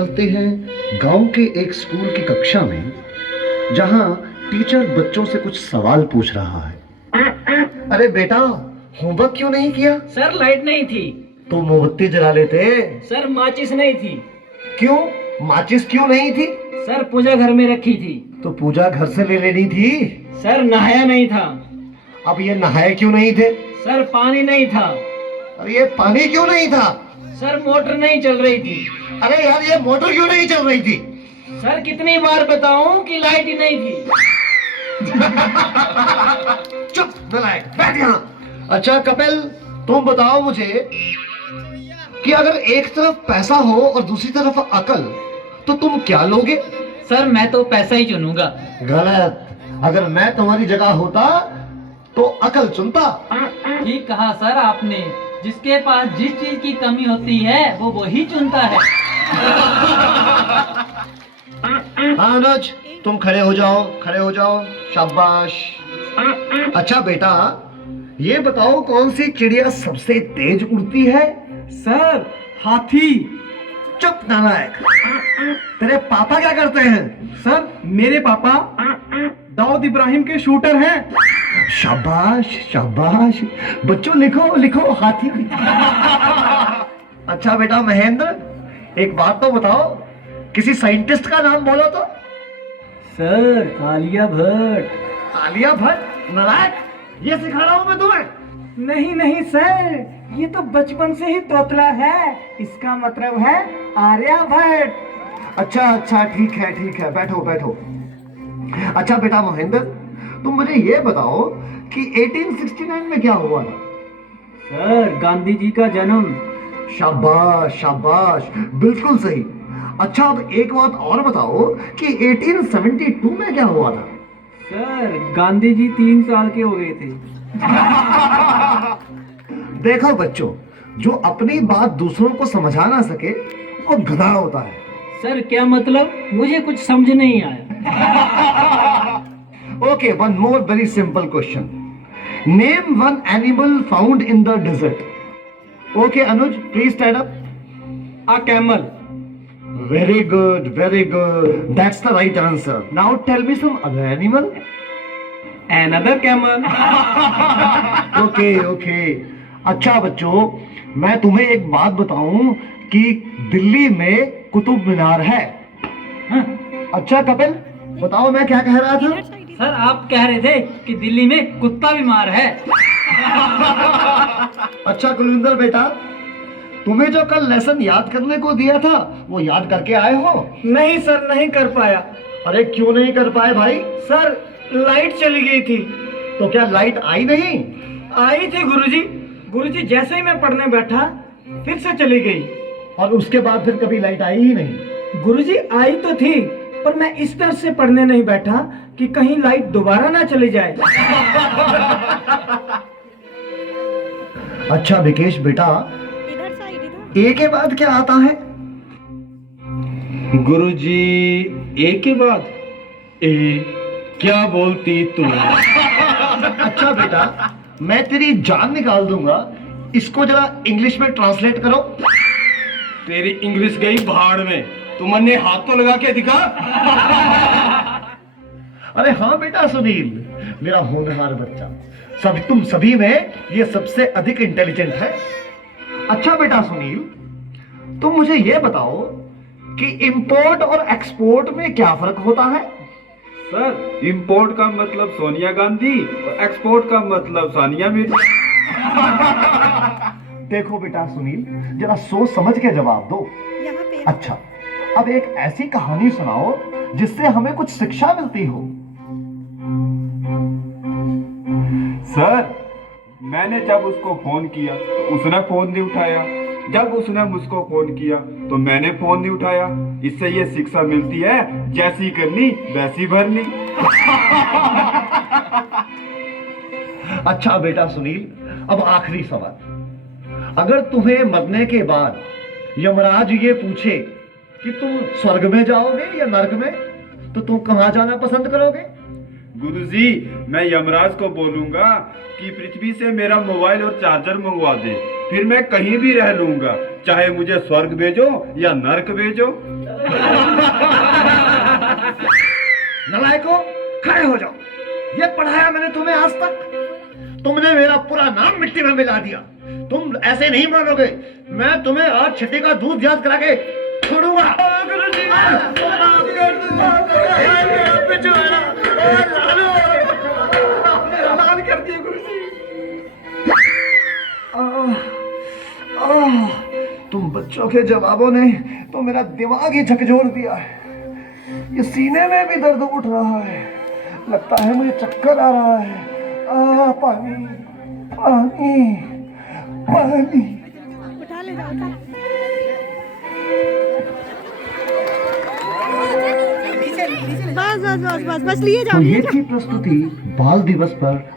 चलते हैं गांव के एक स्कूल की कक्षा में, जहां टीचर बच्चों से कुछ सवाल पूछ रहा है। अरे बेटा, होमवर्क क्यों नहीं किया? सर लाइट नहीं थी। तो मोमबत्ती जला लेते। सर माचिस नहीं थी। क्यों? माचिस क्यों नहीं थी? सर पूजा घर में रखी थी। तो पूजा घर से ले लेनी थी। सर नहाया नहीं था। अब ये नहाए क्यों नहीं थे? सर पानी नहीं था। अरे ये पानी क्यों नहीं था? सर मोटर नहीं चल रही थी। अरे यार, ये मोटर क्यों नहीं चल रही थी? सर कितनी बार बताऊं कि लाइट ही नहीं थी। चुप नालायक, बैठ यहाँ। अच्छा कपिल, तुम बताओ मुझे कि अगर एक तरफ पैसा हो और दूसरी तरफ अकल, तो तुम क्या लोगे? सर मैं तो पैसा ही चुनूंगा। गलत। अगर मैं तुम्हारी जगह होता तो अकल चुनता। ठीक कहा सर आपने। जिसके पास जिस चीज की कमी होती है वो वही चुनता है। हाँ अनुज, तुम खड़े हो जाओ, खड़े हो जाओ। शाबाश। अच्छा बेटा, ये बताओ कौन सी चिड़िया सबसे तेज उड़ती है? सर हाथी। चुप नालायक। तेरे पापा क्या करते हैं? सर मेरे पापा दाऊद इब्राहिम के शूटर हैं। शाबाश शाबाश। बच्चों लिखो लिखो, हाथी। अच्छा बेटा महेंद्र, एक बात तो बताओ, किसी साइंटिस्ट का नाम बोलो तो। सर आलिया भट्ट। आलिया भट्ट? नालायक, ये सिखा रहा हूं मैं तुम्हें। नहीं नहीं सर, ये तो बचपन से ही तोतला है। इसका मतलब है आर्यभट्ट। अच्छा अच्छा, ठीक है, बैठो बैठो। अच्छा बेटा महेंद्र, तुम मुझे ये बताओ कि 1869 में क्या हुआ था? सर गांधी जी का जन्म। शाबाश शाबाश, बिल्कुल सही। अच्छा अब एक बात और बताओ कि 1872 में क्या हुआ था? सर गांधी जी 3 साल के हो गए थे। देखो बच्चों, जो अपनी बात दूसरों को समझा ना सके वो गधा होता है। सर क्या मतलब? मुझे कुछ समझ नहीं आया। Okay, one more very simple question. Name one animal found in the desert. Okay Anuj, please stand up. A camel. Very good, very good, that's the right answer. Now tell me some other animal. Another camel. Okay okay. अच्छा बच्चों, मैं तुम्हें एक बात बताऊं कि दिल्ली में कुतुब मीनार है। अच्छा कपिल, बताओ मैं क्या कह रहा था? सर आप कह रहे थे कि दिल्ली में कुत्ता बीमार है। अच्छा कुलविंदर बेटा, तुम्हें जो कल लेसन याद करने को दिया था वो याद करके आए हो? नहीं सर, नहीं कर पाया। अरे क्यों नहीं कर पाए भाई? सर लाइट चली गई थी। तो क्या लाइट आई नहीं? आई थी गुरुजी। गुरुजी जैसे ही मैं पढ़ने बैठा फिर से चली गई। और उसके बाद फिर कभी लाइट आई ही नहीं? गुरुजी आई तो थी, पर मैं इस तरह से पढ़ने नहीं बैठा कि कहीं लाइट दोबारा ना चली जाए। अच्छा विकेश बेटा, ए के बाद क्या आता है? गुरुजी, ए के बाद ए क्या बोलती तू? अच्छा बेटा, मैं तेरी जान निकाल दूंगा, इसको जरा इंग्लिश में ट्रांसलेट करो। तेरी इंग्लिश गई भाड़ में, तुमने हाथ तो लगा के दिखा। अरे हाँ बेटा सुनील, मेरा होनहार बच्चा, तुम सभी में ये सबसे अधिक इंटेलिजेंट है। अच्छा बेटा सुनील, तुम मुझे ये बताओ कि इंपोर्ट और एक्सपोर्ट में क्या फर्क होता है? सर इंपोर्ट का मतलब सोनिया गांधी और एक्सपोर्ट का मतलब सानिया मिर्जा। देखो बेटा सुनील, जरा सोच समझ के जवाब दो। अच्छा, अब एक ऐसी कहानी सुनाओ जिससे हमें कुछ शिक्षा मिलती हो। सर मैंने जब उसको फोन किया तो उसने फोन नहीं उठाया, जब उसने मुझको फोन किया तो मैंने फोन नहीं उठाया। इससे ये शिक्षा मिलती है, जैसी करनी वैसी भरनी। अच्छा बेटा सुनील, अब आखिरी सवाल। अगर तुम्हें मरने के बाद यमराज ये पूछे कि तुम स्वर्ग में जाओगे या नरक में, तो तुम कहां जाना पसंद करोगे? गुरुजी, मैं यमराज को बोलूंगा कि पृथ्वी से मेरा मोबाइल और चार्जर मंगवा दे, फिर मैं कहीं भी रह लूंगा, चाहे मुझे स्वर्ग भेजो या नर्क भेजो। नलायको, खड़े हो जाओ। ये पढ़ाया मैंने तुम्हें आज तक? तुमने मेरा पूरा नाम मिट्टी में मिला दिया। तुम ऐसे नहीं मानोगे, मैं तुम्हें आज छठी का दूध याद करा के छोड़ूंगा। कर दिया गुरुजी। तुम बच्चों के जवाबों ने तो मेरा दिमाग ही झकझोर दिया है। ये सीने में भी दर्द उठ रहा है, लगता है मुझे चक्कर आ रहा है। पानी पानी पानी। उठा ले ना, उठा। बस बस बस बस बस लिए जाओ, तो लिए ये जाओ। थी प्रस्तुति बाल दिवस पर